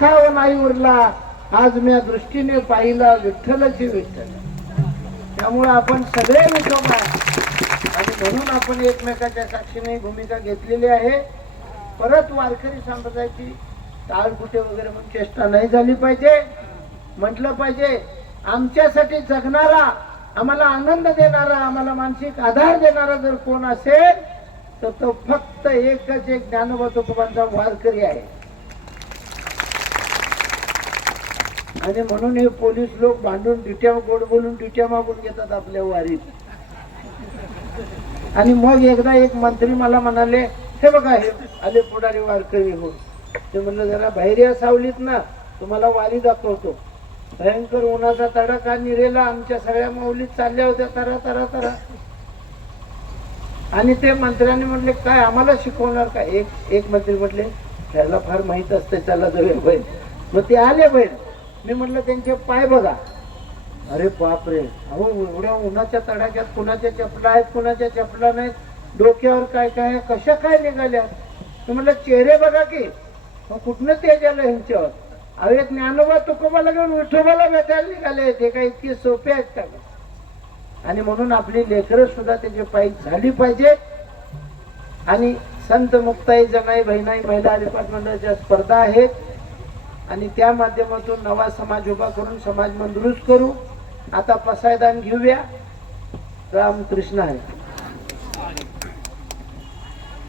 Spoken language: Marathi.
देखाव नाही उरला. आज मी दृष्टीने पाहिला विठ्ठलची विठ्ठल. त्यामुळे आपण सगळे विठोबा आणि म्हणून आपण एकमेकाच्या साक्षीने भूमिका घेतलेली आहे. परत वारकरी संप्रदायाची टाळकुटे वगैरे म्हणून चेष्टा नाही झाली पाहिजे. म्हटलं पाहिजे आमच्यासाठी जगणारा आम्हाला आनंद देणारा आम्हाला मानसिक आधार देणारा जर कोण असेल तर तो फक्त एकच एक ज्ञानोबा तुकोबांचा वारकरी आहे. आणि म्हणून हे पोलीस लोक भांडून डिट्या गोड बोलून डिट्या मागून घेतात आपल्या वारीत. आणि मग एकदा एक मंत्री मला म्हणाले हे बघा हे आले पुढारी वारकरी हो. ते म्हणलं जरा बाहेर या सावलीत ना तुम्हाला वारी दाखवतो. भयंकर उन्हाचा तडाखा निरेला आमच्या सगळ्या माऊलीत चालल्या होत्या तरा तरा तरा. आणि ते मंत्र्यांनी म्हटले काय आम्हाला शिकवणार का? एक एक मंत्री म्हटले त्याला फार माहीत असते त्याला जाऊया बैल मग ते आले बैल मी म्हटलं त्यांचे पाय बघा. अरे बापरे! अहो एवढ्या उन्हाच्या तडाख्यात कुणाच्या चपला आहेत कुणाच्या चपला नाहीत? डोक्यावर काय काय कशा काय निघाल्या तू म्हटलं चेहरे बघा की. मग कुठनं ते आलं ह्यांच्यावर? अरे एक ज्ञानोबा तुकोबाला घेऊन विठोबाला भेटायला निघाले ते काय इतके सोपे आहेत का? आणि म्हणून आपली लेकरं सुद्धा त्याची पायी झाली पाहिजे आणि संत मुक्ताई जनाई बहिणाई महिला हरिपाठ मंडळाच्या स्पर्धा आहेत. आणि त्या माध्यमातून नवा समाज उभा करून समाज मंदुरुस्त करू. आता पसायदान घेऊया. रामकृष्ण आहे